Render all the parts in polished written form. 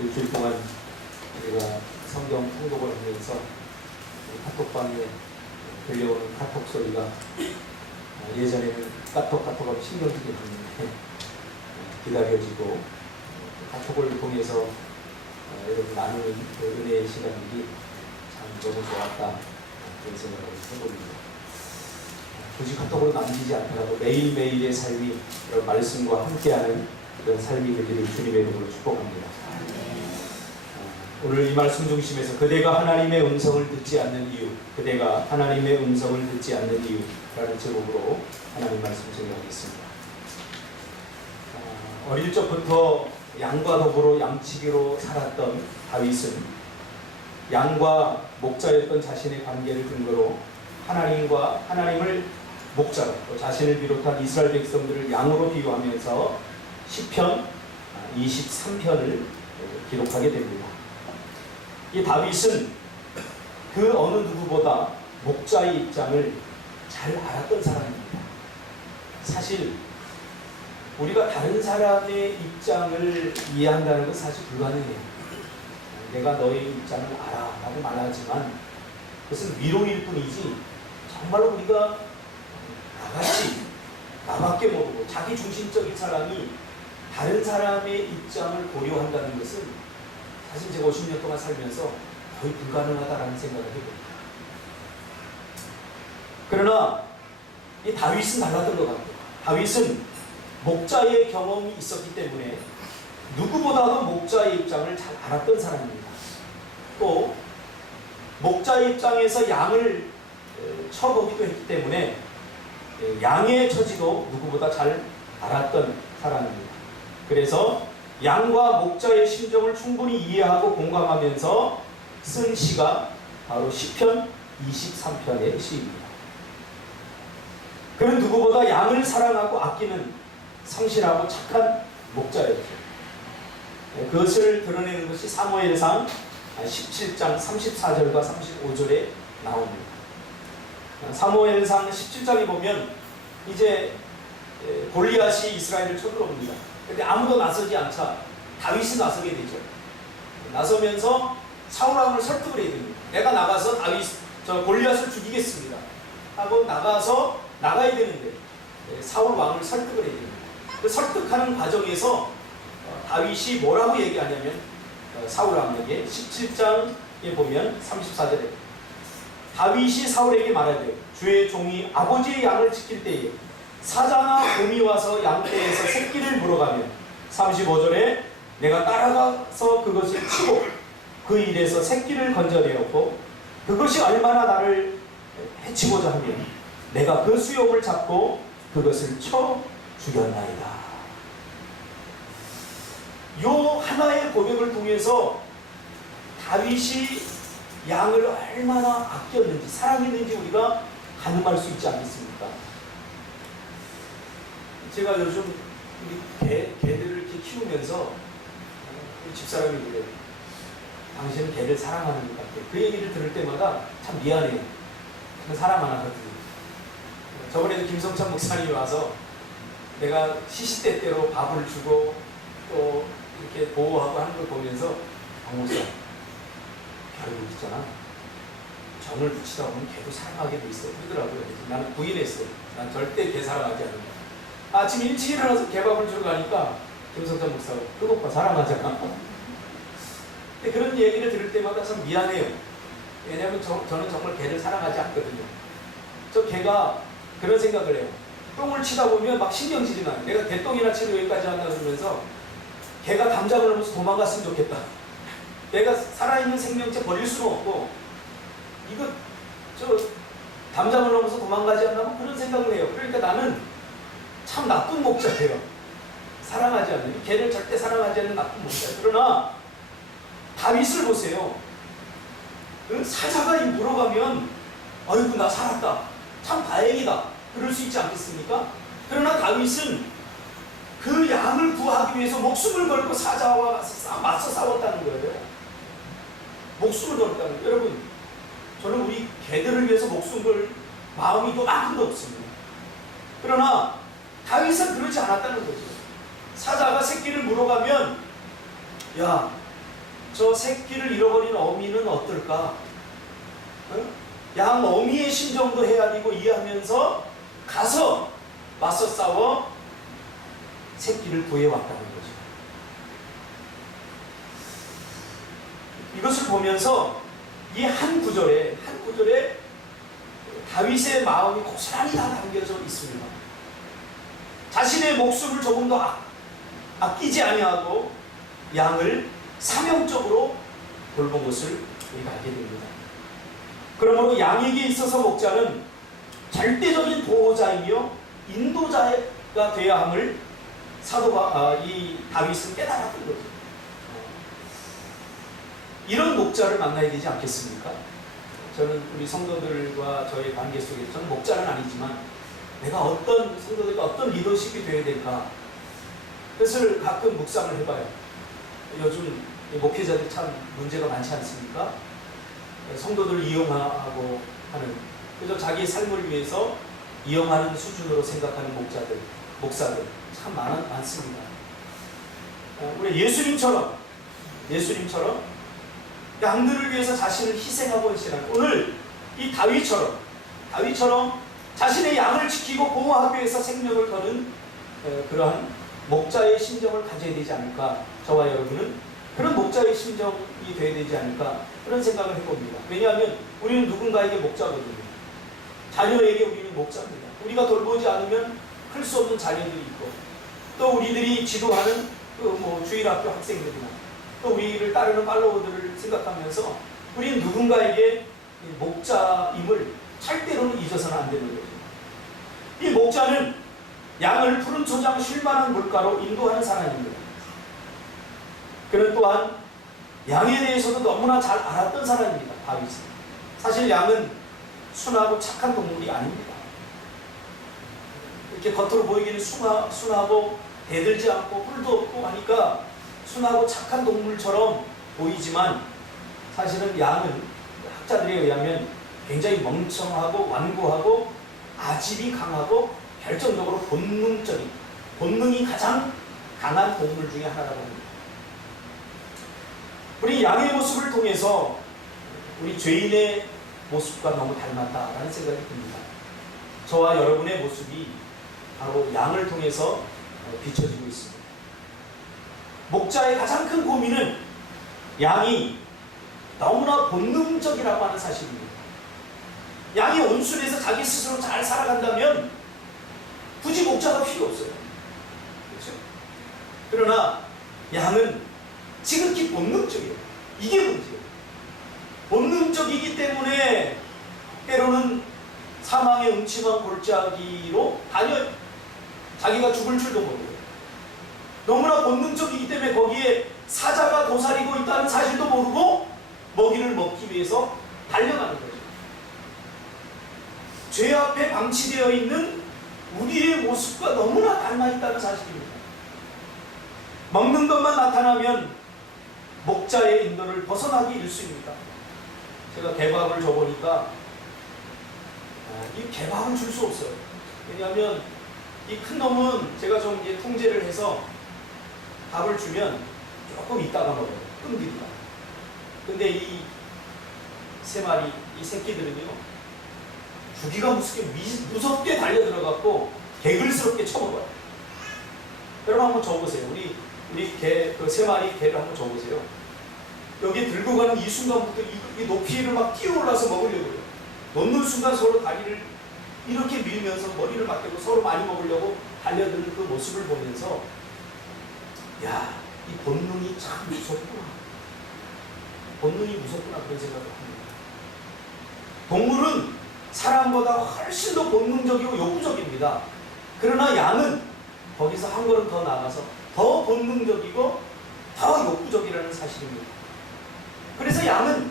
일주일 동안 우리가 성경 통독을 하면서 카톡방에 들려오는 카톡 소리가 예전에는 까톡하면 신경쓰게 했는데 기다려지고 카톡을 통해서 여러분 나누는 그 은혜의 시간들이 참 너무 좋았다 그런 생각을 해봅니다. 굳이 카톡으로 남기지 않더라도 매일매일의 삶이 여러분 말씀과 함께하는 그런 삶이 되기를 주님의 이름으로 축복합니다. 오늘 이 말씀 중심에서 그대가 하나님의 음성을 듣지 않는 이유, 그대가 하나님의 음성을 듣지 않는 이유라는 제목으로 하나님 말씀 전하겠습니다. 어릴 적부터 양과 더불어 양치기로 살았던 다윗은 양과 목자였던 자신의 관계를 근거로 하나님을 목자로 또 자신을 비롯한 이스라엘 백성들을 양으로 비유하면서 시편 23편을 기록하게 됩니다. 이 다윗은 그 어느 누구보다 목자의 입장을 잘 알았던 사람입니다. 사실 우리가 다른 사람의 입장을 이해한다는 건 사실 불가능해요. 내가 너의 입장을 알아 라고 말하지만 그것은 위로일 뿐이지 정말로 우리가 나같이 나밖에 모르고 자기 중심적인 사람이 다른 사람의 입장을 고려한다는 것은 사실 제가 50년 동안 살면서 거의 불가능하다라는 생각을 해봅니다. 그러나 이 다윗은 달랐던 것 같아요. 다윗은 목자의 경험이 있었기 때문에 누구보다도 목자의 입장을 잘 알았던 사람입니다. 또 목자의 입장에서 양을 쳐보기도 했기 때문에 양의 처지도 누구보다 잘 알았던 사람입니다. 그래서 양과 목자의 심정을 충분히 이해하고 공감하면서 쓴 시가 바로 시편 23편의 시입니다. 그는 누구보다 양을 사랑하고 아끼는 성실하고 착한 목자였죠. 그것을 드러내는 것이 사무엘상 17장 34절과 35절에 나옵니다. 사무엘상 17장에 보면 이제 골리앗이 이스라엘을 쳐들어옵니다. 근데 아무도 나서지 않자 다윗이 나서게 되죠. 나서면서 사울 왕을 설득을 해야 됩니다. 내가 나가서 골리앗을 죽이겠습니다 하고 나가야 되는데 사울 왕을 설득을 해야 됩니다. 그 설득하는 과정에서 다윗이 뭐라고 얘기하냐면 사울 왕에게 17장에 보면 34절에 다윗이 사울에게 말하되 주의 종이 아버지의 양을 지킬 때에 사자나 곰이 와서 양떼에서 새끼를 물어가면 35절에 내가 따라가서 그것을 치고 그 일에서 새끼를 건져내었고 그것이 얼마나 나를 해치고자 하면 내가 그 수염을 잡고 그것을 쳐 죽였나이다. 요 하나의 고백을 통해서 다윗이 양을 얼마나 아꼈는지 사랑했는지 우리가 가늠할 수 있지 않겠습니까? 제가 요즘 우리 개들을 이렇게 키우면서 우리 집사람이 그래요. 당신은 개를 사랑하는 것 같아요. 그 얘기를 들을 때마다 참 미안해요. 사랑 안 하거든요. 저번에도 김성찬 목사님이 와서 내가 시시때때로 밥을 주고 또 이렇게 보호하고 하는 걸 보면서 목사 결국 있잖아. 정을 붙이다 보면 개도 사랑하게 돼 있어. 그러더라고요. 나는 부인했어요. 난 절대 개 사랑하지 않는다. 아침 일찍 일어나서 개밥을 주러 가니까 김성찬 목사가 그것 봐 사랑하잖아. 근데 그런 얘기를 들을 때마다 참 미안해요. 왜냐하면 저는 정말 개를 사랑하지 않거든요. 저 개가 그런 생각을 해요. 똥을 치다 보면 막 신경질이 나요. 내가 개똥이나 치러 여기까지 한다 그러면서 개가 담장을 넘어서 도망갔으면 좋겠다. 내가 살아있는 생명체 버릴 수는 없고 이거 담장을 넘어서 도망가지 않나 그런 생각을 해요. 그러니까 나는 참 나쁜 목자예요. 사랑하지 않는 개를 절대 사랑하지 않는 나쁜 목자. 그러나 다윗을 보세요. 사자가 물어가면 아이고 나 살았다. 참 다행이다. 그럴 수 있지 않겠습니까? 그러나 다윗은 그 양을 구하기 위해서 목숨을 걸고 사자와 맞서 싸웠다는 거예요. 목숨을 걸었다는 거예요. 여러분 저는 우리 개들을 위해서 목숨 걸 마음이 그만큼도 없습니다. 그러나 다윗은 그렇지 않았다는 거죠. 사자가 새끼를 물어가면 야 저 새끼를 잃어버린 어미는 어떨까? 양 어미의 심정도 헤아리고 이해하면서 가서 맞서 싸워 새끼를 구해왔다는 거죠. 이것을 보면서 이 한 구절에 다윗의 마음이 고스란히 다 담겨져 있습니다. 자신의 목숨을 조금 더 아끼지 아니하고 양을 사명적으로 돌본 것을 우리가 알게 됩니다. 그러므로 양에게 있어서 목자는 절대적인 보호자이며 인도자가 되어야 함을 이 다윗은 깨달았던 거죠. 이런 목자를 만나야 되지 않겠습니까? 저는 우리 성도들과 저의 관계 속에서 저는 목자는 아니지만 내가 어떤 성도들과 어떤 리더십이 되어야 될까? 그것을 가끔 묵상을 해봐요. 요즘 목회자들이 참 문제가 많지 않습니까? 성도들을 이용하고 하는, 그래서 자기의 삶을 위해서 이용하는 수준으로 생각하는 목사들 참 많습니다. 우리 예수님처럼 양들을 위해서 자신을 희생하고 계시는 오늘 이 다윗처럼 자신의 양을 지키고 보호하기 위해서 생명을 거는 그러한 목자의 심정을 가져야 되지 않을까. 저와 여러분은 그런 목자의 심정이 되어야 되지 않을까, 그런 생각을 해봅니다. 왜냐하면 우리는 누군가에게 목자거든요. 자녀에게 우리는 목자입니다. 우리가 돌보지 않으면 클 수 없는 자녀들이 있고, 또 우리들이 지도하는 주일학교 학생들이나 또 우리를 따르는 팔로워들을 생각하면서 우리는 누군가에게 목자임을 절대로는 잊어서는 안 되는 거죠. 이 목자는 양을 푸른 초장 쉴만한 물가로 인도하는 사람입니다. 그는 또한 양에 대해서도 너무나 잘 알았던 사람입니다. 다윗은. 사실 양은 순하고 착한 동물이 아닙니다. 이렇게 겉으로 보이기는 순하고 대들지 않고 뿔도 없고 하니까 순하고 착한 동물처럼 보이지만 사실은 양은 학자들에 의하면 굉장히 멍청하고 완고하고 아집이 강하고 결정적으로 본능이 가장 강한 동물 중에 하나라고 합니다. 우리 양의 모습을 통해서 우리 죄인의 모습과 너무 닮았다라는 생각이 듭니다. 저와 여러분의 모습이 바로 양을 통해서 비춰지고 있습니다. 목자의 가장 큰 고민은 양이 너무나 본능적이라고 하는 사실입니다. 양이 온순해서 자기 스스로 잘 살아간다면 굳이 목자가 필요 없어요. 그렇죠? 그러나 양은 지극히 본능적이에요. 이게 문제예요. 본능적이기 때문에 때로는 사망의 음침한 골짜기로 다녀요. 자기가 죽을 줄도 모르고. 너무나 본능적이기 때문에 거기에 사자가 도사리고 있다는 사실도 모르고 먹이를 먹기 위해서 달려가는 거죠. 죄 앞에 방치되어 있는 우리의 모습과 너무나 닮아있다는 사실입니다. 먹는 것만 나타나면 목자의 인도를 벗어나기 일쑤입니다. 제가 개밥을 줘보니까 이 개밥을 줄 수 없어요. 왜냐하면 이 큰 놈은 제가 좀 이제 통제를 해서 밥을 주면 조금 있다가 먹어요. 끈기가. 근데 이 세 마리, 이 새끼들은요, 주기가 무섭게 달려들어갖고 개글스럽게 쳐먹어요. 여러분 한번 줘보세요. 우리 개, 그 세 마리 개를 한번 줘보세요. 여기 들고 가는 이 순간부터 이 높이를 막 뛰어올라서 먹으려고요. 놓는 순간 서로 다리를 이렇게 밀면서 머리를 맞대고 서로 많이 먹으려고 달려드는 그 모습을 보면서 야, 이 본능이 참 무섭구나. 본능이 무섭구나 그런 생각을 합니다. 동물은 사람보다 훨씬 더 본능적이고 요구적입니다. 그러나 양은 거기서 한 걸음 더 나가서 더 본능적이고 더 욕구적이라는 사실입니다. 그래서 양은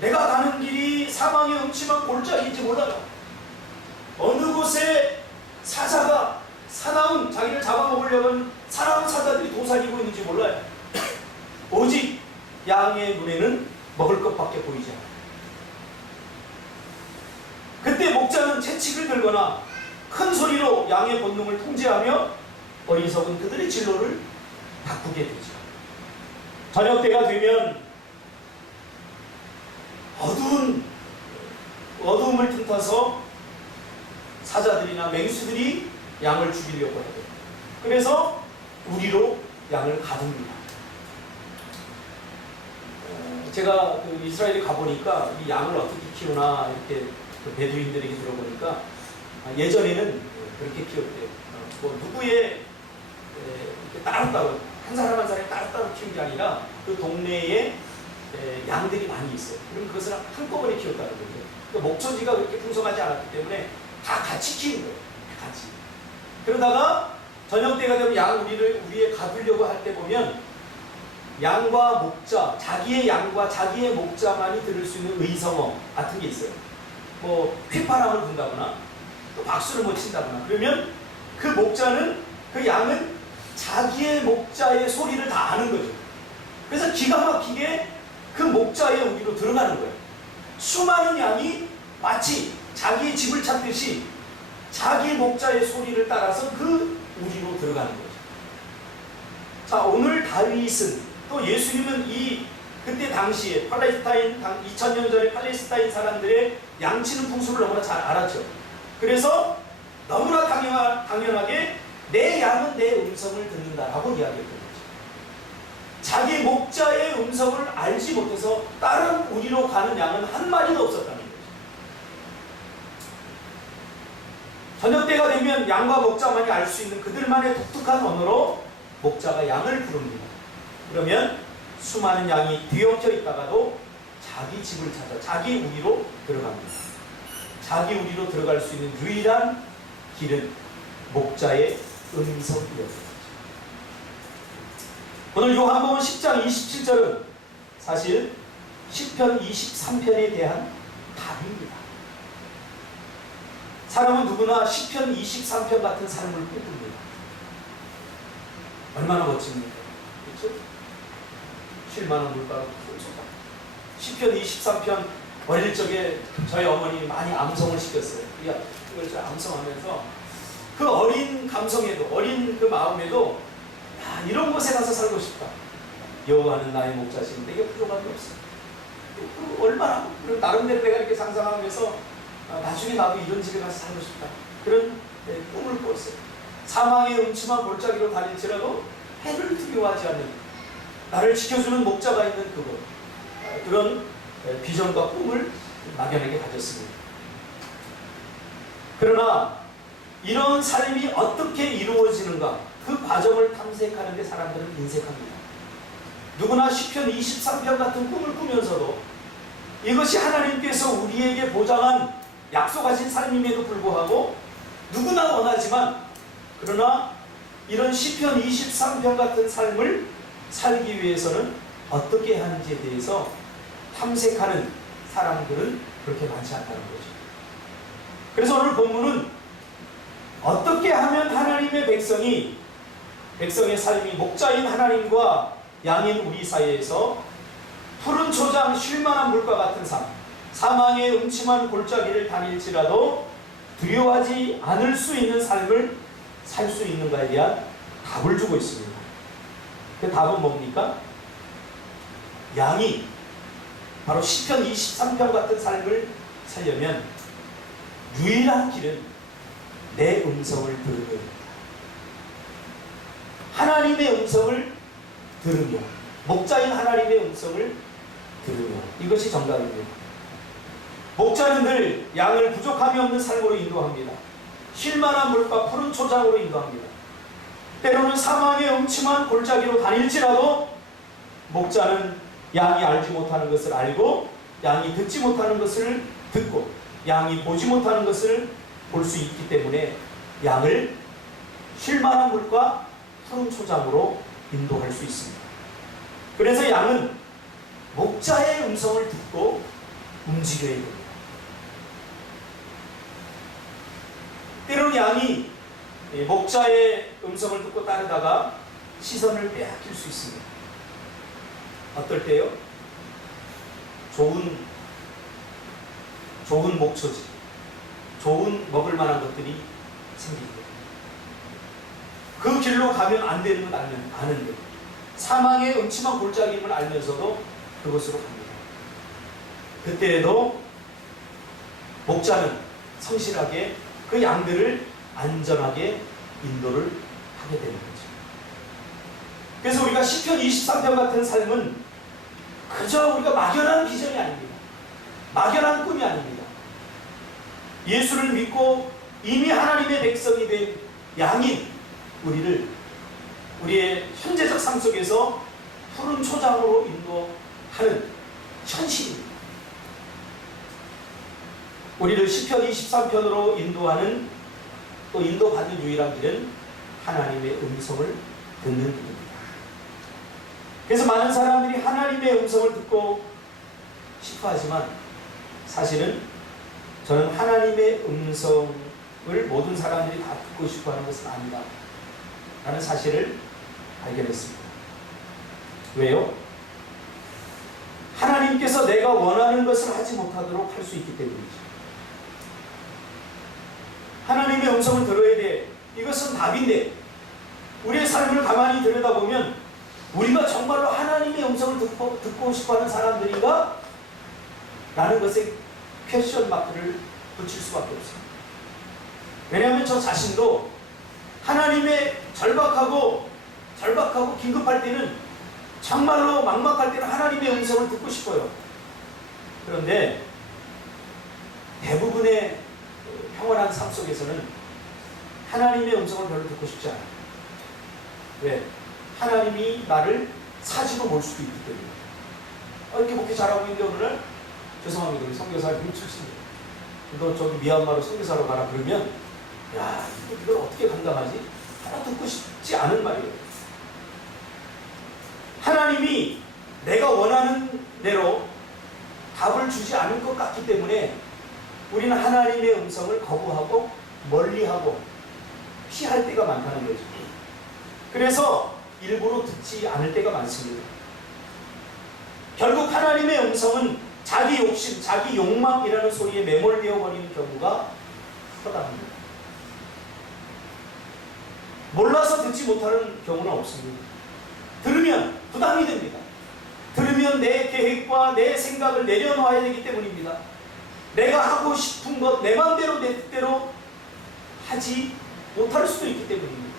내가 가는 길이 사망의 음침한 골짜기인지 몰라요. 어느 곳에 사나운 자기를 잡아먹으려는 사나운 사자들이 도사리고 있는지 몰라요. 오직 양의 눈에는 먹을 것밖에 보이지 않아요. 그때 목자는 채찍을 들거나 큰 소리로 양의 본능을 통제하며 어리석은 그들의 진로를 바꾸게 되죠. 저녁 때가 되면 어두움을 틈타서 사자들이나 맹수들이 양을 죽이려고 해요. 그래서 우리로 양을 가둡니다. 제가 그 이스라엘에 가보니까 이 양을 어떻게 키우나 이렇게 그 베두인들에게 들어보니까 예전에는 그렇게 키웠대요. 뭐 누구의 따로따로 한 사람 한 사람이 따로따로 키운 게 아니라 그 동네에 양들이 많이 있어요. 그럼 그것을 한꺼번에 키웠다는 거죠. 그러니까 목초지가 그렇게 풍성하지 않았기 때문에 다 같이 키우는 거예요. 다 같이. 그러다가 저녁 때가 되면 양 우리에 가두려고 할 때 보면 양과 목자, 자기의 양과 자기의 목자만이 들을 수 있는 의성어 같은 게 있어요. 뭐 휘파람을 분다거나 또 박수를 못 친다거나 그러면 그 목자는 그 양은 자기의 목자의 소리를 다 아는 거죠. 그래서 기가 막히게 그 목자의 우리로 들어가는 거예요. 수많은 양이 마치 자기의 집을 찾듯이 자기 목자의 소리를 따라서 그 우리로 들어가는 거죠. 자, 오늘 다윗은 또 예수님은 그때 당시에 2000년 전에 팔레스타인 사람들의 양치는 풍습을 너무나 잘 알았죠. 그래서 너무나 당연하게 내 양은 내 음성을 듣는다라고 이야기했던 거죠. 자기 목자의 음성을 알지 못해서 다른 우리로 가는 양은 한 마리도 없었다는 거죠. 저녁 때가 되면 양과 목자만이 알 수 있는 그들만의 독특한 언어로 목자가 양을 부릅니다. 그러면 수많은 양이 뒤엉켜 있다가도 자기 집을 찾아 자기 우리로 들어갑니다. 자기 우리로 들어갈 수 있는 유일한 길은 목자의 음성이었습니다. 오늘 요한복음 10장 27절은 사실 시편 23편에 대한 답입니다. 사람은 누구나 시편 23편 같은 삶을 꿈꿉니다. 얼마나 멋집니까? 그렇죠? 쉴만한 물가가 펼쳐다. 시편 23편 어릴 적에 저희 어머니 많이 암송을 시켰어요. 이걸 제가 암송하면서 그 어린 감성에도 어린 그 마음에도 이런 곳에 가서 살고 싶다. 여호와는 나의 목자시니 내게 부족함이 없어. 얼마나 나름대로 내가 이렇게 상상하면서 나중에 나도 이런 집에 가서 살고 싶다. 그런 꿈을 꿨어요. 사망의 음침한 골짜기로 다닐지라도 해를 두려워하지 않는 나를 지켜주는 목자가 있는 그곳. 그런 비전과 꿈을 막연하게 가졌습니다. 그러나 이런 삶이 어떻게 이루어지는가 그 과정을 탐색하는 데 사람들은 인색합니다. 누구나 시편 23편 같은 꿈을 꾸면서도 이것이 하나님께서 우리에게 보장한 약속하신 삶임에도 불구하고 누구나 원하지만 그러나 이런 시편 23편 같은 삶을 살기 위해서는 어떻게 하는지에 대해서 탐색하는 사람들은 그렇게 많지 않다는 거죠. 그래서 오늘 본문은 어떻게 하면 하나님의 백성의 삶이 목자인 하나님과 양인 우리 사이에서 푸른 초장 쉴만한 물과 같은 삶, 사망의 음침한 골짜기를 다닐지라도 두려워하지 않을 수 있는 삶을 살 수 있는가에 대한 답을 주고 있습니다. 그 답은 뭡니까? 양이 바로 시편 23편 같은 삶을 살려면 유일한 길은 내 음성을 들으며 하나님의 음성을 들으며 목자인 하나님의 음성을 들으며 이것이 정답입니다. 목자는 늘 양을 부족함이 없는 삶으로 인도합니다. 쉴만한 물과 푸른 초장으로 인도합니다. 때로는 사망의 음침한 골짜기로 다닐지라도 목자는 양이 알지 못하는 것을 알고 양이 듣지 못하는 것을 듣고 양이 보지 못하는 것을 볼 수 있기 때문에 양을 쉴만한 물과 푸른 초장으로 인도할 수 있습니다. 그래서 양은 목자의 음성을 듣고 움직여야 됩니다. 때로는 양이 목자의 음성을 듣고 따르다가 시선을 빼앗길 수 있습니다. 어떨 때요? 좋은 목초지, 좋은 먹을 만한 것들이 생깁니다. 그 길로 가면 안 되는 건 아는데 사망의 음침한 골짜기임을 알면서도 그곳으로 갑니다. 그때에도 목자는 성실하게 그 양들을 안전하게 인도를 하게 되는 거죠. 그래서 우리가 시편 23편 같은 삶은 그저 우리가 막연한 비전이 아닙니다. 막연한 꿈이 아닙니다. 예수를 믿고 이미 하나님의 백성이 된 양인 우리를 우리의 현재적 삶 속에서 푸른 초장으로 인도하는 현실입니다. 우리를 시편 23편으로 인도하는 또 인도받는 유일한 길은 하나님의 음성을 듣는 길입니다. 그래서 많은 사람들이 하나님의 음성을 듣고 싶어 하지만 사실은 저는 하나님의 음성을 모든 사람들이 다 듣고 싶어 하는 것은 아니다 라는 사실을 발견했습니다. 왜요? 하나님께서 내가 원하는 것을 하지 못하도록 할 수 있기 때문이죠. 하나님의 음성을 들어야 돼. 이것은 답인데 우리의 삶을 가만히 들여다보면 우리가 정말로 하나님의 음성을 듣고 싶어하는 사람들인가? 라는 것에 퀘스천 마크를 붙일 수밖에 없습니다. 왜냐하면 저 자신도 하나님의 절박하고 긴급할 때는 정말로 막막할 때는 하나님의 음성을 듣고 싶어요. 그런데 대부분의 평온한 삶 속에서는 하나님의 음성을 별로 듣고 싶지 않아요. 왜? 하나님이 나를 사지로 몰 수도 있기 때문에. 이렇게 목회 잘하고 있는데 오늘 죄송합니다. 우리 선교사님 출신이에요. 너 저기 미얀마로 선교사로 가라 그러면 야 이걸 어떻게 감당하지? 하나 듣고 싶지 않은 말이에요. 하나님이 내가 원하는 대로 답을 주지 않을 것 같기 때문에 우리는 하나님의 음성을 거부하고 멀리하고 피할 때가 많다는 거죠. 그래서 일부러 듣지 않을 때가 많습니다. 결국 하나님의 음성은 자기 욕심, 자기 욕망이라는 소리에 매몰되어 버리는 경우가 허다합니다. 몰라서 듣지 못하는 경우는 없습니다. 들으면 부담이 됩니다. 들으면 내 계획과 내 생각을 내려놓아야 되기 때문입니다. 내가 하고 싶은 것, 내 마음대로 내 뜻대로 하지 못할 수도 있기 때문입니다.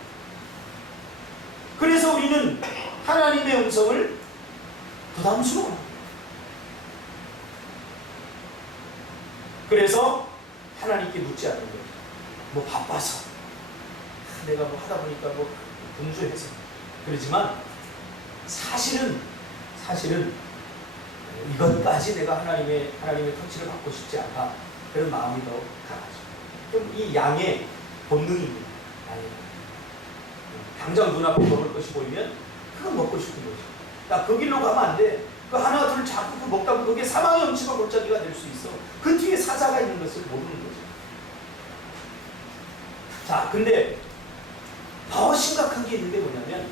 그래서 우리는 하나님의 음성을 부담스러워합니다. 그래서 하나님께 묻지 않는 거예요. 뭐 바빠서, 내가 뭐 하다 보니까 뭐 분주해서 그러지만 사실은 이것까지 내가 하나님의 터치를 받고 싶지 않다. 그런 마음이 더 강하죠. 그럼 이 양의 본능입니다. 당장 눈앞에 먹을 것이 보이면 그건 먹고 싶은 거죠. 나 그 길로 가면 안 돼. 그 하나 둘 자꾸 그 먹다 보면 그게 사망의 음침한 골짜기가 될 수 있어. 그 뒤에 사자가 있는 것을 모르는 거죠. 자, 근데 더 심각한 게 있는데 뭐냐면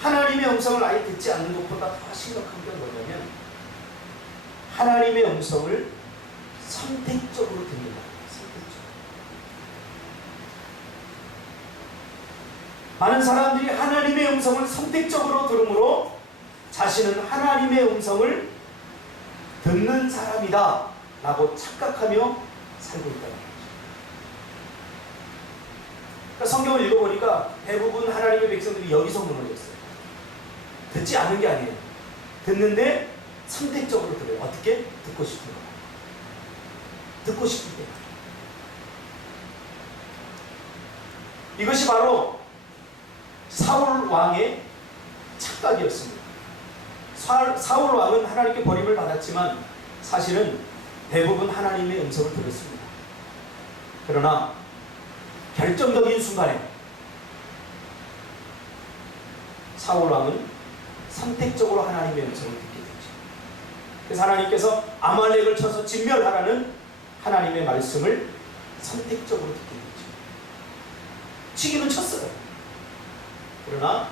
하나님의 음성을 아예 듣지 않는 것보다 더 심각한 게 뭐냐면 하나님의 음성을 선택적으로 듣는다. 선택적으로. 많은 사람들이 하나님의 음성을 선택적으로 들으므로 자신은 하나님의 음성을 듣는 사람이다 라고 착각하며 살고 있다는 거죠. 그러니까 성경을 읽어보니까 대부분 하나님의 백성들이 여기서 무너졌어요. 듣지 않는 게 아니에요. 듣는데 선택적으로 들어요. 어떻게? 듣고 싶은 거. 듣고 싶을 때. 이것이 바로 사울 왕의 착각이었습니다. 사울 왕은 하나님께 버림을 받았지만 사실은 대부분 하나님의 음성을 들었습니다. 그러나 결정적인 순간에 사울 왕은 선택적으로 하나님의 음성을 듣게 되죠. 그래서 하나님께서 아말렉을 쳐서 진멸하라는 하나님의 말씀을 선택적으로 듣게 되죠. 치기는 쳤어요. 그러나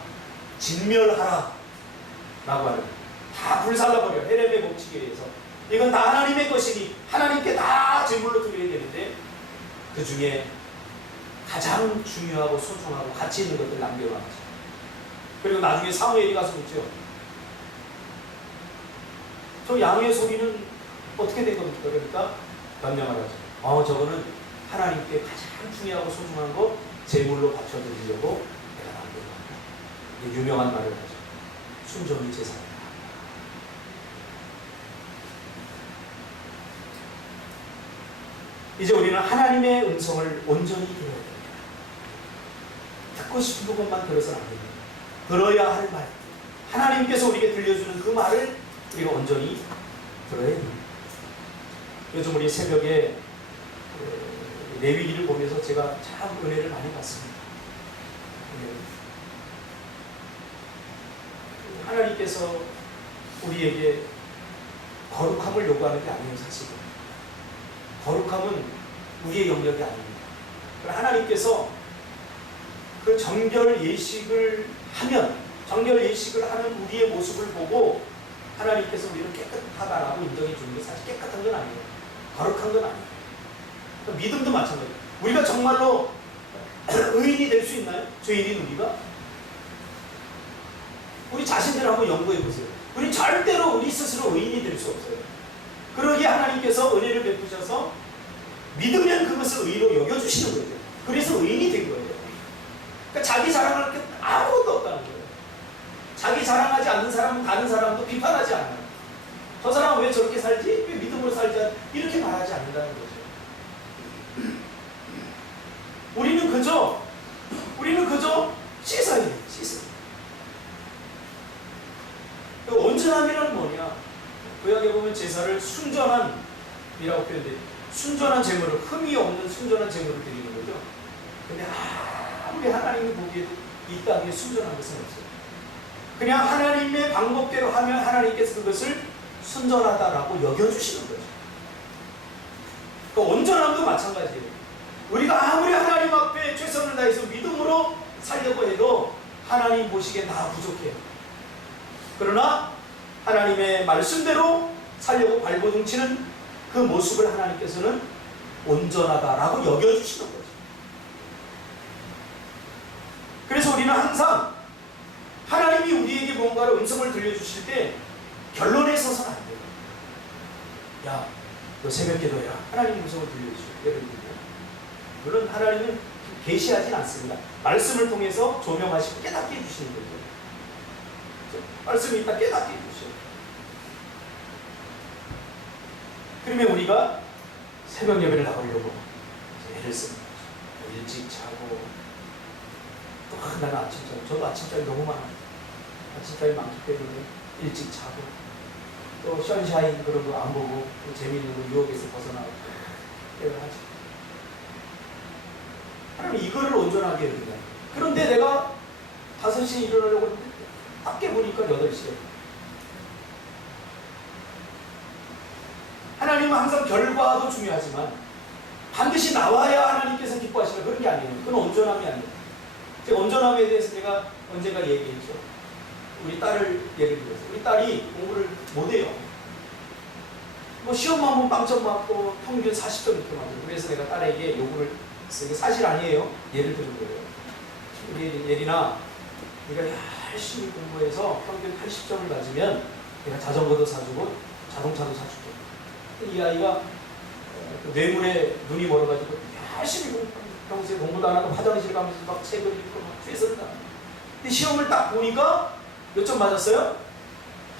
진멸하라 라고 하는 다 불살라버려. 헤렘의 법칙에 의해서 이건 다 하나님의 것이니 하나님께 다 제물로 드려야 되는데 그 중에 가장 중요하고 소중하고 가치 있는 것들 남겨놨죠. 그리고 나중에 사무엘이 가서 묻죠. 저 양의 소리는 어떻게 된 겁니까? 그러니까 변명을 하죠. 저거는 하나님께 가장 중요하고 소중한 거 제물로 바쳐드리려고 내가 남긴 겁니다. 유명한 말을 하죠. 순종이 제사입니다. 이제 우리는 하나님의 음성을 온전히 들어야 됩니다. 듣고 싶은 것만 들어서는 안 됩니다. 들어야 할 말, 하나님께서 우리에게 들려주는 그 말을 우리가 온전히 들어야 됩니다. 요즘 우리 새벽에 레위기를 보면서 제가 참 은혜를 많이 받습니다. 하나님께서 우리에게 거룩함을 요구하는 게 아니에요, 사실은. 거룩함은 우리의 영역이 아닙니다. 하나님께서 그 정결 예식을 하면, 정결 예식을 하는 우리의 모습을 보고 하나님께서 우리를 깨끗하다라고 인정해 주는 게 사실 깨끗한 건 아니에요. 거룩한 건 아니에요. 믿음도 마찬가지예요. 우리가 정말로 의인이 될 수 있나요? 죄인인 우리가? 우리 자신들 한번 연구해 보세요. 우리 절대로 우리 스스로 의인이 될 수 없어요. 그러기에 하나님께서 은혜를 베푸셔서 믿으면 그것을 의로 여겨주시는 거예요. 그래서 의인이 된 거예요. 그러니까 자기 자랑할 게 아무것도 없다는 거예요. 자기 자랑하지 않는 사람은 다른 사람도 비판하지 않아요. 저 사람은 왜 저렇게 살지? 왜 믿음으로 살지? 이렇게 말하지 않는다는 거죠. 우리는 그저 씻어야 씻어. 온전함이란 뭐냐? 구약에 보면 제사를 순전한이라고 표현돼요. 순전한 제물을, 흠이 없는 순전한 제물을 드리는 거죠. 근데 아무리 하나님이 보기에도 이 땅에 순전한 것은 없어요. 그냥 하나님의 방법대로 하면 하나님께서 그것을 순전하다라고 여겨주시는 거죠. 그 온전함도 마찬가지예요. 우리가 아무리 하나님 앞에 최선을 다해서 믿음으로 살려고 해도 하나님 보시기에 나 부족해요. 그러나 하나님의 말씀대로 살려고 발버둥 치는 그 모습을 하나님께서는 온전하다라고 여겨주시는 거죠. 그래서 우리는 항상 하나님이 우리에게 뭔가를 음성을 들려주실 때 결론에 서서는 안 돼요. 야, 너 새벽 기도해라. 하나님 음성을 들려주시고. 예를 들면 물론 하나님은 계시하진 않습니다. 말씀을 통해서 조명하시고 깨닫게 해주시는 거죠. 말씀이 있다 깨닫게 해주셔요. 그러면 우리가 새벽 예배를 나가려고 애를 씁니다. 일찍 자고 또 나는 아침잠, 저도 아침잠이 너무 많아요. 아침잠이 많기 때문에 일찍 자고 또 션샤인 그런 거 안 보고 또 재미있는 거 유혹에서 벗어나고 예배를 하죠. 하나님 이거를 온전하게 해야 된다. 그런데 내가 5시에 일어나려고 했는데 딱 깨보니까 8시에. 하나님은 항상 결과도 중요하지만 반드시 나와야 하나님께서 기뻐하시는 그런 게 아니에요. 그건 온전함이 아니에요. 제가 온전함에 대해서 제가 언젠가 얘기했죠. 우리 딸을 예를 들어서 우리 딸이 공부를 못해요. 뭐 시험만 보면 빵점 맞고 평균 40점 이렇게 맞아요. 그래서 내가 딸에게 요구를 했어요. 이게 사실 아니에요. 예를 들은 거예요. 우리 예린아, 네가 열심히 공부해서 평균 80점을 맞으면 내가 자전거도 사주고 자동차도 사줄게. 이 아이가 뇌물에 눈이 멀어가지고 열심히 평소에 공부도 안 하고 화장실 가면서 막 책을 읽고 막 최선을 다하고. 근데 시험을 딱 보니까 몇 점 맞았어요?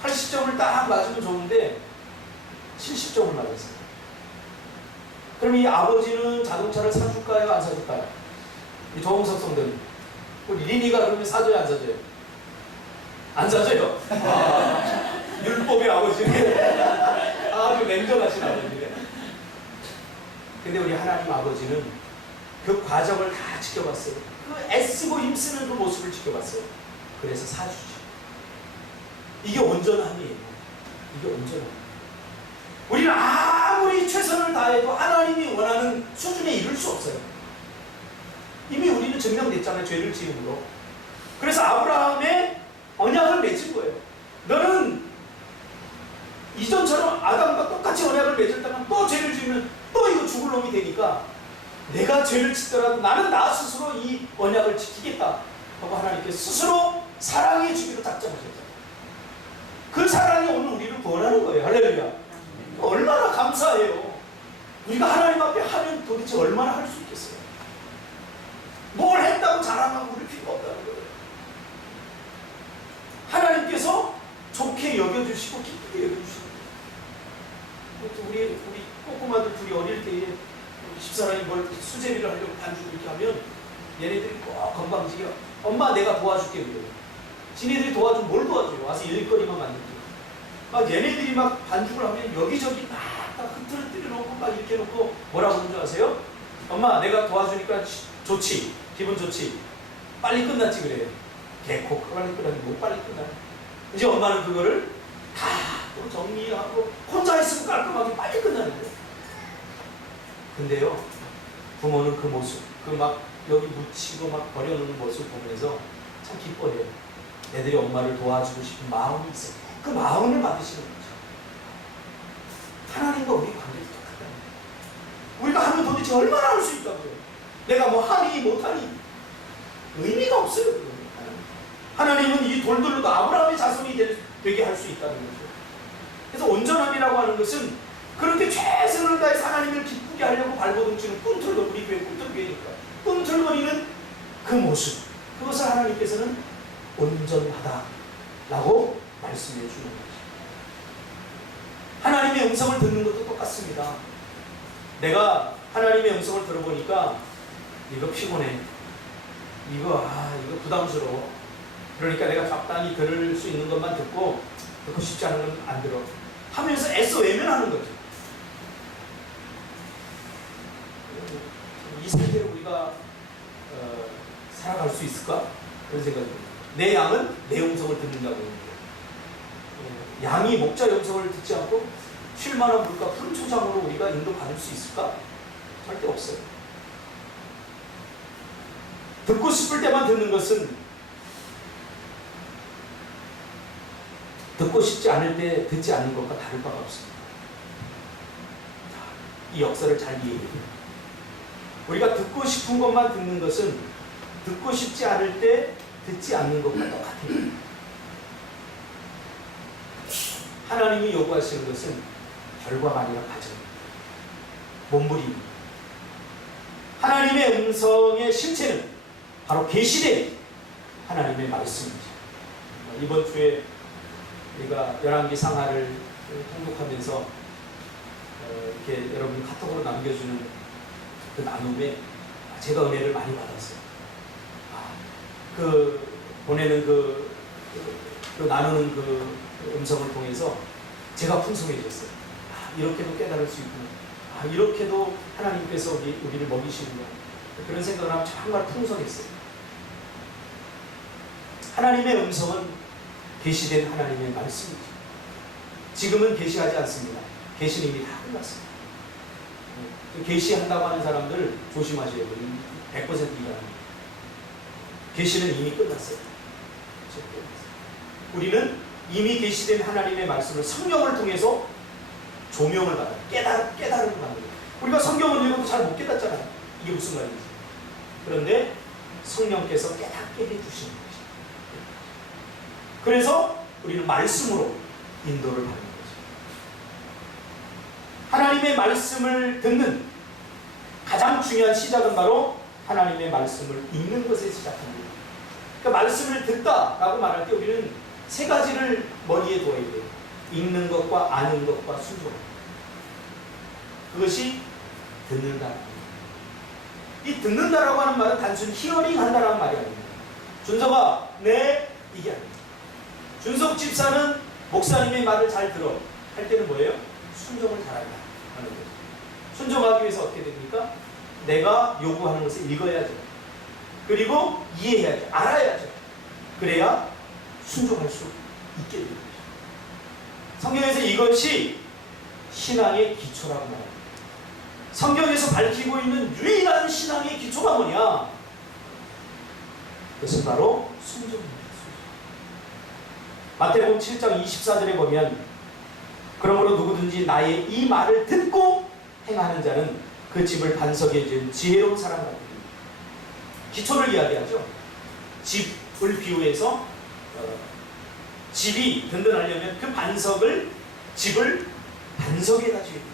80점을 딱 맞으면 좋은데 70점을 맞았어요. 그럼 이 아버지는 자동차를 사줄까요? 안 사줄까요? 이 조홍석 성도님. 우리 리니가 그러면 사줘요? 안 사줘요? 안 사줘요? 율법의 아버지. 아주 냉정하신 아버지네. 근데 우리 하나님 아버지는 그 과정을 다 지켜봤어요. 그 애쓰고 힘쓰는 그 모습을 지켜봤어요. 그래서 사주죠. 이게 온전함이에요. 이게 온전함. 우리는 아무리 최선을 다해도 하나님이 원하는 수준에 이룰 수 없어요. 이미 우리는 증명됐잖아요. 죄를 지음으로. 그래서 아브라함의 언약을 맺은 거예요. 너는 이전처럼 아담과 똑같이 언약을 맺었다면 또 죄를 지으면 또 이거 죽을 놈이 되니까 내가 죄를 짓더라도 나는 나 스스로 이 언약을 지키겠다 하고 하나님께 스스로 사랑 그 사랑이 오늘 우리를 구원하는 거예요. 할렐루야. 얼마나 감사해요. 우리가 하나님 앞에 하면 도대체 얼마나 할 수 있겠어요. 뭘 했다고 자랑하고 그럴 필요가 없다는 거예요. 하나님께서 좋게 여겨주시고 기쁘게 여겨주시는 거예요. 우리 꼬꼬마들 둘이 어릴 때에 집사람이 뭘 수제비를 하려고 반죽을 이렇게 하면 얘네들이 꼭 건방지게 엄마 내가 도와줄게 그래요. 지네들이 도와주면 뭘 도와줘요? 와서 일거리만 만들고 막 얘네들이 막 반죽을 하면 여기저기 막 흩트를 뜨려놓고 막 이렇게 놓고 뭐라고 하는 줄 아세요? 엄마 내가 도와주니까 좋지 기분 좋지 빨리 끝났지 그래요. 개코 빨리 끝나지 뭐 빨리 끝나. 이제 엄마는 그거를 다 또 정리하고 혼자 있으면 깔끔하게 빨리 끝나는 거예요. 근데요 부모는 그 모습 그 막 여기 묻히고 막 버려놓는 모습 보면서 참 기뻐해요. 애들이 엄마를 도와주고 싶은 마음이 있어요. 그 마음을 받으시는 거죠. 하나님과 우리 관계도 똑같다는 거예요. 우리가 하면 도대체 얼마나 할 수 있다고요. 내가 뭐 하니 못하니 의미가 없어요. 하나님은 이 돌들로도 아브라함의 자손이 되게 할 수 있다는 거죠. 그래서 온전함이라고 하는 것은 그렇게 최선을 다해서 하나님을 기쁘게 하려고 발버둥치는 꿈틀거 우리 교회 꿈틀교회니까 꿈틀거리는 그 모습 그것을 하나님께서는 온전하다라고 말씀해 주는 거죠. 하나님의 음성을 듣는 것도 똑같습니다. 내가 하나님의 음성을 들어보니까 이거 피곤해. 이거 부담스러워. 그러니까 내가 적당히 들을 수 있는 것만 듣고 싶지 않은 건 안 들어. 하면서 애써 외면하는 거죠. 이 세계를 우리가 살아갈 수 있을까? 그런 생각이 듭니다. 내 양은 내 음성을 듣는다고 하는 거예요. 양이 목자의 음성을 듣지 않고 쉴만한 물과 푸른 초장으로 우리가 인도받을 수 있을까? 절대 없어요. 듣고 싶을 때만 듣는 것은 듣고 싶지 않을 때 듣지 않는 것과 다를 바가 없습니다. 이 역사를 잘 이해해야 돼요. 우리가 듣고 싶은 것만 듣는 것은 듣고 싶지 않을 때 듣지 않는 것과 똑같아요. 하나님이 요구하시는 것은 결과가 아니라 과정입니다. 몸부림입니다. 하나님의 음성의 실체는 바로 계시된 하나님의 말씀이죠. 이번 주에 우리가 열왕기 상하를 통독하면서 이렇게 여러분 카톡으로 남겨주는 그 나눔에 제가 은혜를 많이 받았어요. 보내는 나누는 그 음성을 통해서 제가 풍성해졌어요. 이렇게도 깨달을 수 있구나. 이렇게도 하나님께서 우리를 먹이시는구나. 그런 생각을 하면 정말 풍성했어요. 하나님의 음성은 계시된 하나님의 말씀이죠. 지금은 계시하지 않습니다. 계시는 이미 다 끝났습니다. 계시한다고 하는 사람들 조심하셔야 돼요. 100% 이해합니다. 계시는 이미 끝났어요. 우리는 이미 계시된 하나님의 말씀을 성령을 통해서 조명을 받아요. 깨달음을 받는 거예요. 우리가 성경을 읽어도 잘 못 깨닫잖아요. 이게 무슨 말인지. 그런데 성령께서 깨닫게 해주시는 거죠. 그래서 우리는 말씀으로 인도를 받는 거죠. 하나님의 말씀을 듣는 가장 중요한 시작은 바로 하나님의 말씀을 읽는 것에 시작합니다. 그러니까 말씀을 듣다라고 말할 때 우리는 세 가지를 머리에 두어야 돼요. 읽는 것과 아는 것과 순종. 그것이 듣는다. 이 듣는다라고 하는 말은 단순히 히어링 한다라는 말이 아닙니다. 준석아, 네, 이게 아닙니다. 준석 집사는 목사님의 말을 잘 들어. 할 때는 뭐예요? 순종을 잘한다 하는 거죠. 순종하기 위해서 어떻게 됩니까? 내가 요구하는 것을 읽어야죠. 그리고 이해해야죠. 알아야죠. 그래야 순종할 수 있게 되는 거죠. 성경에서 이것이 신앙의 기초라고 말합니다. 성경에서 밝히고 있는 유일한 신앙의 기초가 뭐냐? 그것은 바로 순종입니다. 마태복음 7장 24절에 보면 그러므로 누구든지 나의 이 말을 듣고 행하는 자는 그 집을 반석에 지은 지혜로운 사람 같으니. 기초를 이야기하죠. 집을 비유해서 집이 든든하려면 그 반석을, 집을 반석에다 지어야 된다.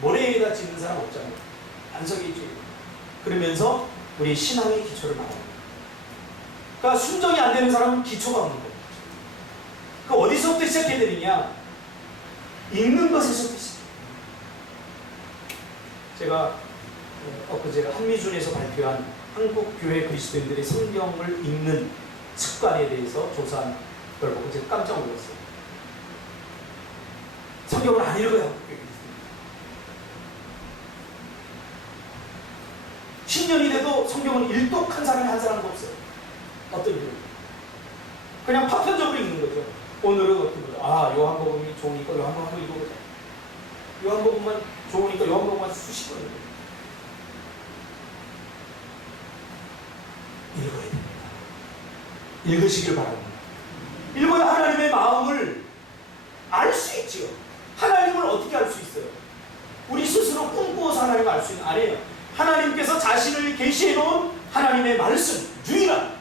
모래에다 짓는 사람 없잖아요. 반석에 지어야 된다. 그러면서 우리 신앙의 기초를 말합니다. 그러니까 순종이 안 되는 사람은 기초가 없는 거예요. 그 어디서부터 시작해야 되느냐? 읽는 것에서부터 시작해요. 제가 엊그제 한미준에서 발표한 한국 교회 그리스도인들의 성경을 읽는 습관에 대해서 조사한 걸 보고 제가 깜짝 놀랐어요. 성경을 안 읽어요, 한국 교회 그리스도인들. 10년이 돼도 성경을 일독한 사람이 한 사람도 없어요. 어떤 이유? 그냥 파편적으로 읽는 거죠. 오늘은 어떤 거죠? 아, 요한복음이 좋으니까 요한복음 한번 읽어보자. 요한복음만 좋으니까 요한복음만 수십 번 읽어요. 읽어야 됩니다. 읽으시길 바랍니다. 읽어야 하나님의 마음을 알 수 있지요. 하나님을 어떻게 알 수 있어요? 우리 스스로 꿈꾸어서 하나님을 알 수 있는 아니에요. 하나님께서 자신을 계시해 놓은 하나님의 말씀, 유일한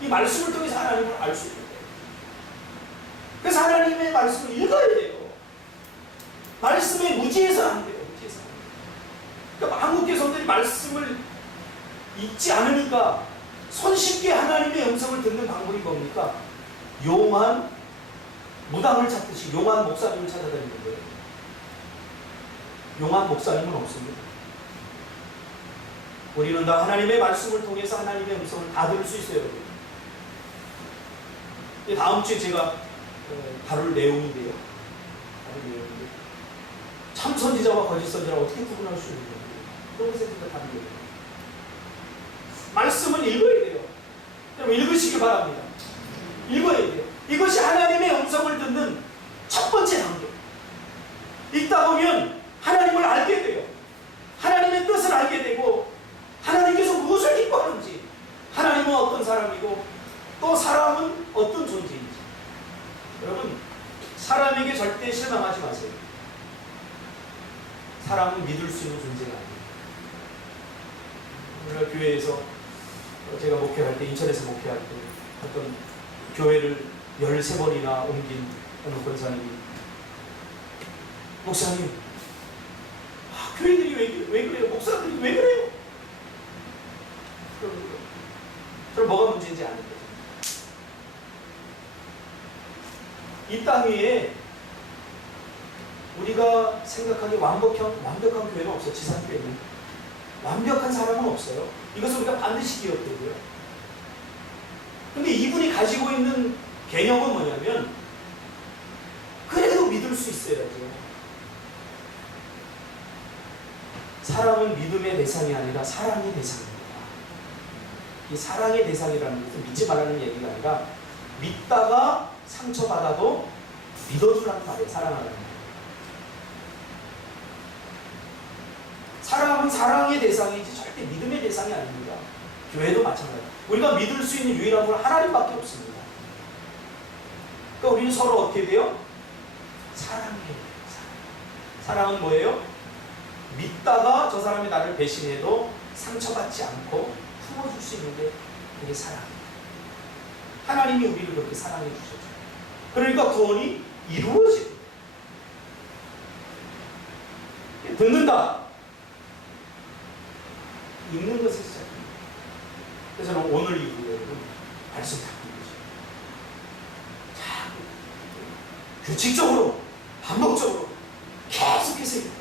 이 말씀을 통해서 하나님을 알 수 있는 거예요. 그래서 하나님의 말씀을 읽어야 돼요. 말씀에 무지해서는 안 돼요. 무지해서는 안 돼요. 그러니까 한국 교성들이 말씀을 읽지 않으니까 손쉽게 하나님의 음성을 듣는 방법이 뭡니까? 용한 무당을 찾듯이 용한 목사님을 찾아다니는 거예요. 용한 목사님은 없습니다. 우리는 다 하나님의 말씀을 통해서 하나님의 음성을 다 들을 수 있어요, 여러분. 다음 주에 제가 다룰 내용인데요. 참 선지자와 거짓 선지자를 어떻게 구분할 수 있는지 그런 것에 대해서 다루는 거예요. 말씀을 읽어야 돼요. 여러분 읽으시기 바랍니다. 읽어야 돼요. 이것이 하나님의 음성을 듣는 첫 번째 단계. 읽다 보면 하나님을 알게 돼요. 하나님의 뜻을 알게 되고 하나님께서 무엇을 기뻐하는지, 하나님은 어떤 사람이고 또 사람은 어떤 존재인지. 여러분 사람에게 절대 실망하지 마세요. 사람은 믿을 수 있는 존재가 아니에요. 오늘 교회에서 제가 목회할 때, 인천에서 목회할 때 어떤 교회를 13번이나 옮긴 어느 권사님이, 목사님, 교회들이 왜 그래요? 목사들이 왜 그래요? 그럼 뭐가 문제인지 아는 거죠. 이 땅 위에 우리가 생각하기에 완벽한 교회는 없어요. 지상교회는. 완벽한 사람은 없어요. 이것을 우리가 반드시 기억되고요. 근데 이분이 가지고 있는 개념은 뭐냐면, 그래도 믿을 수 있어야죠. 사람은 믿음의 대상이 아니라 사랑의 대상입니다. 이 사랑의 대상이라는 것은 믿지 말라는 얘기가 아니라 믿다가 상처받아도 믿어주라는 말이에요. 사랑하라는 말. 사랑은 사랑의 대상이지 절대 믿음의 대상이 아닙니다. 교회도 마찬가지입니다. 우리가 믿을 수 있는 유일한 분은 하나님밖에 없습니다. 그러니까 우리는 서로 어떻게 돼요? 사랑해요. 사랑은 뭐예요? 믿다가 저 사람이 나를 배신해도 상처받지 않고 품어줄 수 있는 게 그게 사랑입니다. 하나님이 우리를 그렇게 사랑해 주셨죠. 그러니까 구원이 이루어집니다. 듣는다. 읽는 것에 시작합니다. 그래서 저는 오늘 이후에 여러분 말씀 다 읽으시죠. 자, 규칙적으로, 반복적으로 계속해서 읽어요.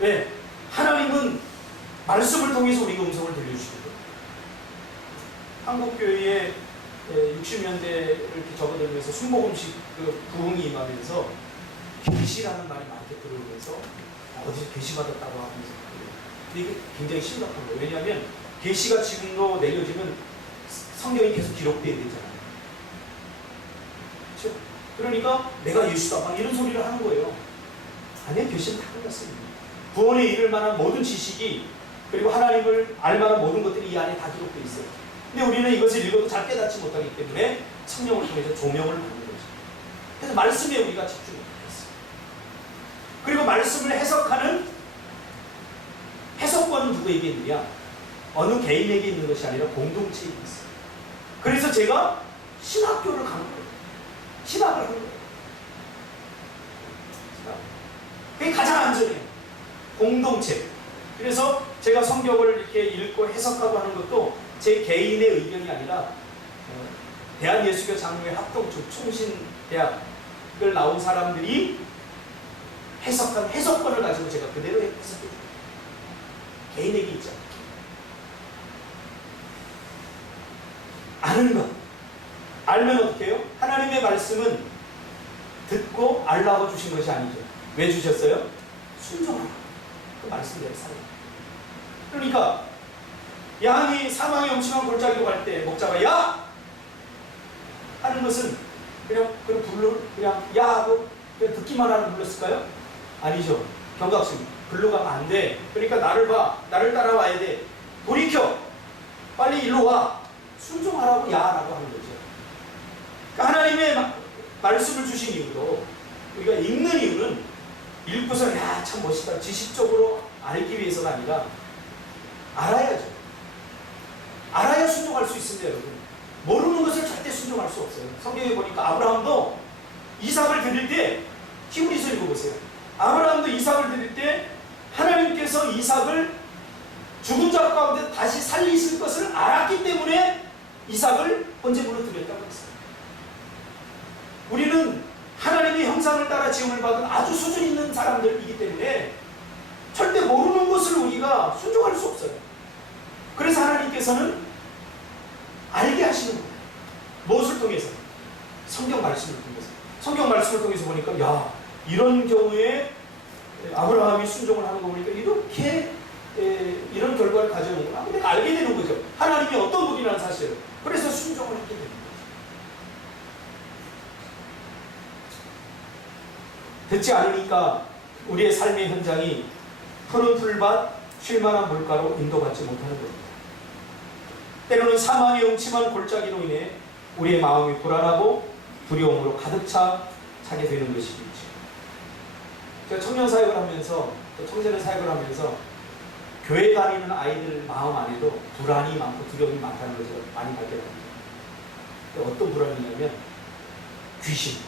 왜? 하나님은 말씀을 통해서 우리가 음성을 들려주시거든요. 한국교회에 60년대 이렇게 접어들면서 순복음식 그 부흥이 임하면서 계시라는 말이 많이 들어오면서 어디서 계시 받았다고 하면서, 근데 이게 굉장히 심각한 거예요. 왜냐하면 계시가 지금도 내려지면 성경이 계속 기록돼야 되잖아요. 그렇죠? 그러니까 내가 예수다 막 이런 소리를 하는 거예요. 아니요, 계시는 다 끝났습니다. 구원에 이를 만한 모든 지식이, 그리고 하나님을 알 만한 모든 것들이 이 안에 다 기록되어 있어요. 근데 우리는 이것을 읽어도 잘 깨닫지 못하기 때문에 성령을 통해서 조명을 받는 거죠. 그래서 말씀에 우리가 집중해야 됐어요. 그리고 말씀을 해석하는 해석권은 누구에게 있느냐? 어느 개인에게 있는 것이 아니라 공동체에 있어요. 그래서 제가 신학교를 간 거예요. 진압을 하는 거예요. 그게 가장 안전해요. 공동체. 그래서 제가 성경을 이렇게 읽고 해석하고 하는 것도 제 개인의 의견이 아니라 대한예수교 장로회 합동측 총신대학을 나온 사람들이 해석한 해석권을 가지고 제가 그대로 해석해요. 개인에게 있죠. 아는 것. 알면 어떻게 해요? 하나님의 말씀은 듣고 알라고 주신 것이 아니죠. 왜 주셨어요? 순종하라. 그 말씀대로 살아요. 그러니까 양이 사망의 엄침한 골짜기로 갈 때 목자가 야! 하는 것은 그냥 야 하고 그냥 듣기만 하는 불렀을까요? 아니죠. 경각심. 글로 가면 안 돼. 그러니까 나를 봐. 나를 따라와야 돼. 돌이켜. 빨리 일로 와. 순종하라고 야라고 하는 거죠. 그러니까 하나님의 말씀을 주신 이유도 우리가 읽는 이유는 읽고서 야 참 멋있다. 지식적으로 알기 위해서가 아니라 알아야죠. 알아야 순종할 수 있습니다, 여러분. 모르는 것을 절대 순종할 수 없어요. 성경에 보니까 아브라함도 이삭을 드릴 때 히브리서 읽어보세요. 아브라함도 이삭을 드릴 때 하나님께서 이삭을 죽은 자 가운데 다시 살리실 것을 알았기 때문에 이삭을 번제물로 드렸다고 했어요. 우리는 하나님의 형상을 따라 지음을 받은 아주 수준 있는 사람들이기 때문에 절대 모르는 것을 우리가 순종할 수 없어요. 그래서 하나님께서는 알게 하시는 거예요. 무엇을 통해서? 성경 말씀을 통해서. 성경 말씀을 통해서 보니까 야 이런 경우에 아브라함이 순종을 하는 거 보니까 이렇게 이런 결과를 가져오는구나. 근데 알게 되는 거죠. 하나님이 어떤 분이라는 사실을. 그래서 순종을 하게 됩니다. 듣지 않으니까 우리의 삶의 현장이 푸른 풀밭, 쉴만한 물가로 인도받지 못하는 겁니다. 때로는 사망의 음침한 골짜기로 인해 우리의 마음이 불안하고 두려움으로 가득 차게 되는 것이죠. 제가 청년 사역을 하면서 또 청소년 사역을 하면서 교회 다니는 아이들 마음 안에도 불안이 많고 두려움이 많다는 것을 많이 발견합니다. 어떤 불안이냐면 귀신.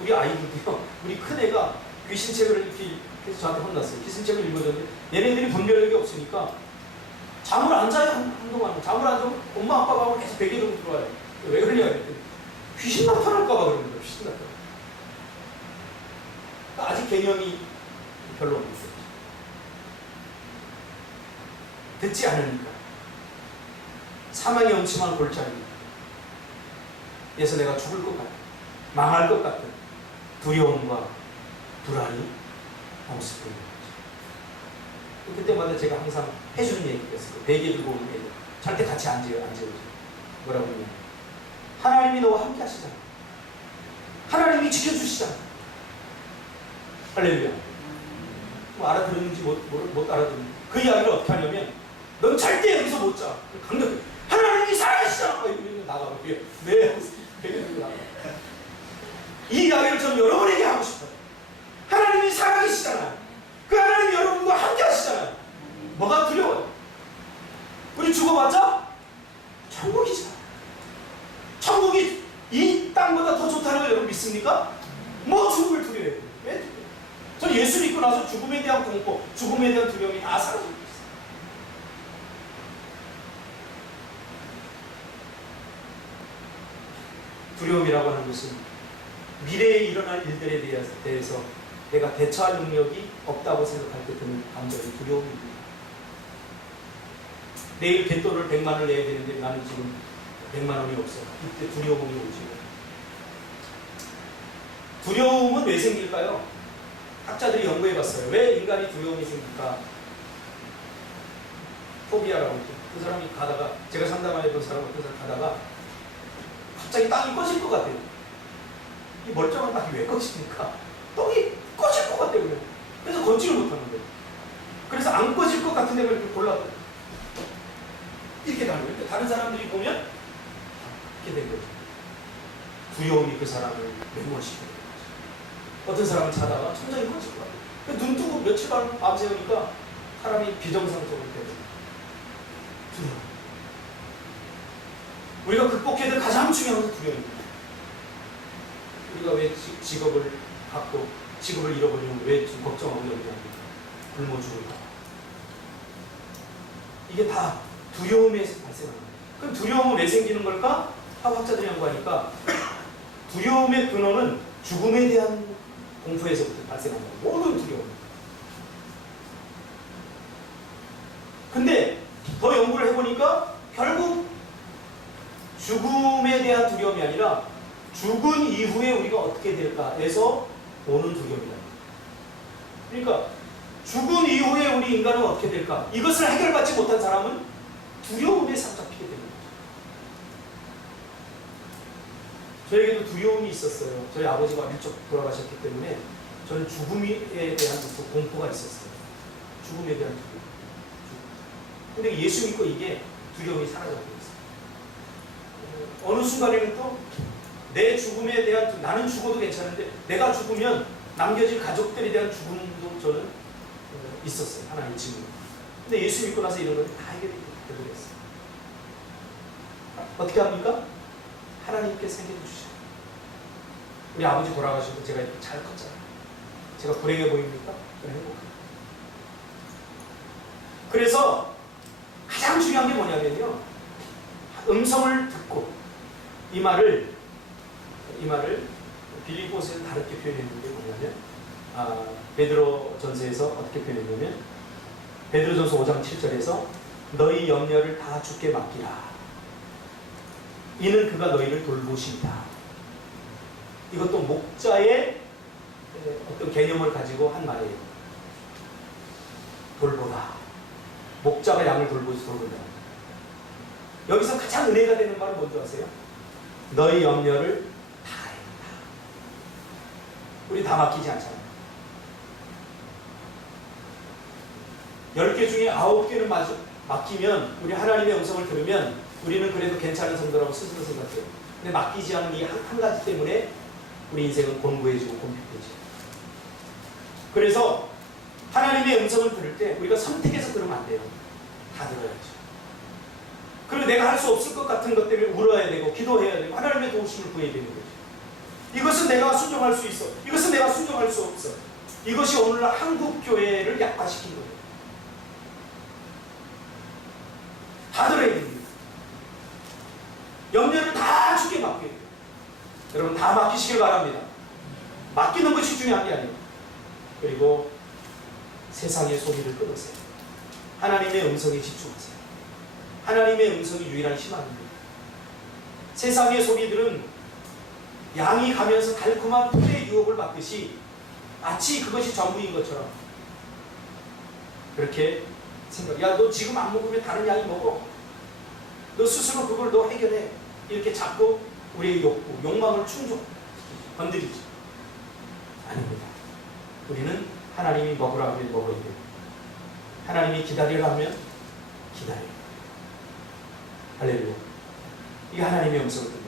우리 아이들도요, 우리 큰애가 귀신책을 이렇게 해서 저한테 혼났어요. 귀신책을 읽어줬는데 얘네들이 분별력이 없으니까 잠을 안 자요. 한동안 잠을 안 자고 엄마 아빠가 계속 베개 들고 들어와요. 왜 그러냐 그랬더니 귀신 나타날까봐 그러는 거예요. 귀신 나타나. 그러니까 아직 개념이 별로 없는 거예요. 듣지 않으니까 사망의 엄침한 골짜기 에서 내가 죽을 것 같은, 망할 것 같은 두려움과 불안이 엄습하는 거죠. 그때마다 제가 항상 해주는 얘기가 있어요. 베개 들고 오는 애들 절대 같이 앉아오죠. 뭐라고 하냐면 하나님이 너와 함께 하시잖아. 하나님이 지켜주시잖아. 할렐루야. 뭐 알아들었는지 못 알아듣는지 그 이야기를 어떻게 하냐면 넌 절대 여기서 못 자. 강력히 하나님이 살아계시잖아. 이러면 나가고 네. 베개 들고 나가. 이 이야기를 저는 여러분에게 하고 싶어요. 하나님이 살아계시잖아요. 그 하나님이 여러분과 함께 하시잖아요. 뭐가 두려워요? 우리 죽어봤자 천국이잖아요. 천국이 이 땅보다 더 좋다는 걸 여러분 믿습니까? 뭐 죽음을 두려워해요? 왜 두려워요? 전 예수 믿고 나서 죽음에 대한 공포, 죽음에 대한 두려움이 다 사라지고 있어요. 두려움이라고 하는 것은 미래에 일어날 일들에 대해서 내가 대처할 능력이 없다고 생각할 때 드는 감정이 두려움입니다. 내일 갯돈을 100만을 내야 되는데 나는 지금 100만 원이 없어. 이때 두려움이 오죠. 두려움은 왜 생길까요? 학자들이 연구해봤어요. 왜 인간이 두려움이 생길까? 포비아라고 했죠. 그 사람이 가다가, 제가 상담해본 사람 어떤 사람 가다가 갑자기 땅이 꺼질 것 같아요. 이 멀쩡한 땅이 왜 꺼집니까? 땅이 꺼질 것 같아요. 그래서 걷지를 못하는 거예요. 그래서 안 꺼질 것 같은 데가 이렇게 골라요. 이렇게 가는 거예요. 다른 사람들이 보면 이렇게 된 거죠. 두려움이 그 사람을 맹몰시키는 거죠. 어떤 사람은 자다가 천장이 꺼질 것 같아요. 눈 뜨고 며칠간 밤새우니까 사람이 비정상적으로 되죠. 두려움. 우리가 극복해야 될 가장 중요한 건 두려움입니다. 우리가 왜 직업을 갖고 직업을 잃어버리면 왜 지금 걱정하고 여기냐고 굶어 죽을까? 이게 다 두려움에서 발생하는 거예요. 그럼 두려움은 왜 생기는 걸까? 학자들이 연구하니까 두려움의 근원은 죽음에 대한 공포에서부터 발생하는 거예요. 모든 두려움. 근데 더 연구를 해보니까 결국 죽음에 대한 두려움이 아니라 죽은 이후에 우리가 어떻게 될까에서 오는 두려움이다. 그러니까 죽은 이후에 우리 인간은 어떻게 될까? 이것을 해결받지 못한 사람은 두려움에 사로잡히게 됩니다. 저에게도 두려움이 있었어요. 저희 아버지가 일찍 돌아가셨기 때문에 저는 죽음에 대한 공포가 있었어요. 죽음에 대한 두려움. 근데 예수 믿고 이게 두려움이 사라져버렸어요. 어느 순간에는 또 내 죽음에 대한 나는 죽어도 괜찮은데 내가 죽으면 남겨질 가족들에 대한 죽음도 저는 있었어요. 하나님 지금. 근데 예수 믿고 나서 이런 걸 다 해결이 되버렸어요. 어떻게 합니까? 하나님께서 해결해 주셔요. 우리 아버지 돌아가시고 제가 이렇게 잘 컸잖아요. 제가 불행해 보입니까? 저는 행복합니다. 그래서 가장 중요한 게 뭐냐면요. 음성을 듣고 이 말을 빌립보서에서 다르게 표현했는 게 뭐냐면 베드로 전서에서 어떻게 표현했냐면 베드로 전서 5장 7절에서 너희 염려를 다 주께 맡기라. 이는 그가 너희를 돌보신다. 이것도 목자의 어떤 개념을 가지고 한 말이에요. 돌보다. 목자가 양을 돌본다. 여기서 가장 은혜가 되는 말은 뭔지 아세요? 너희 염려를 다 해라. 우리 다 맡기지 않잖아요. 10개 중에 9개는 맡기면 우리 하나님의 음성을 들으면 우리는 그래도 괜찮은 성도라고 스스로 생각해요. 근데 맡기지 않은 이 한 가지 때문에 우리 인생은 곤고해지고 곤핍해지고. 그래서 하나님의 음성을 들을 때 우리가 선택해서 들으면 안 돼요. 다 들어야죠. 그리고 내가 할 수 없을 것 같은 것 때문에 울어야 되고 기도해야 되고 하나님의 도우심을 구해야 되는 거죠. 이것은 내가 순종할 수 있어. 이것은 내가 순종할 수 없어. 이것이 오늘날 한국 교회를 약화시킨 거예요. 다 들어야 됩니다. 염려를 다 주께 맡겨야 돼요. 여러분 다 맡기시길 바랍니다. 맡기는 것이 중요한 게 아니에요. 그리고 세상의 소리를 끊으세요. 하나님의 음성에 집중하세요. 하나님의 음성이 유일한 희망입니다. 세상의 소리들은 양이 가면서 달콤한 풀의 유혹을 받듯이 마치 그것이 전부인 것처럼 그렇게 생각. 야, 너 지금 안 먹으면 다른 양이 먹어. 너 스스로 그걸 너 해결해. 이렇게 자꾸 우리의 욕구, 욕망을 건드리지. 아닙니다. 우리는 하나님이 먹으라 하면 먹어야 돼요. 하나님이 기다리라 하면 기다려요. 할렐루야. 이게 하나님의 음성입니다.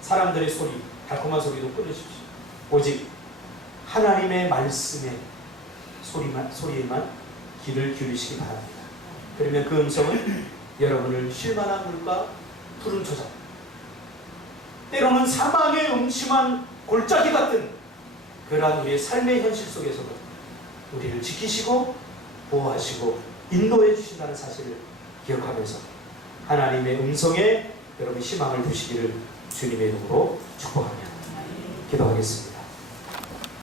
사람들의 소리, 달콤한 소리도 끊으십시오. 오직 하나님의 말씀의 소리에만 귀를 기울이시기 바랍니다. 그러면 그 음성은 여러분을 쉴만한 물과 푸른 초장, 때로는 사망의 음침한 골짜기 같은 그러한 우리의 삶의 현실 속에서도 우리를 지키시고 보호하시고 인도해 주신다는 사실을 기억하면서 하나님의 음성에 여러분 희망을 두시기를 주님의 이름으로 축복하며 기도하겠습니다.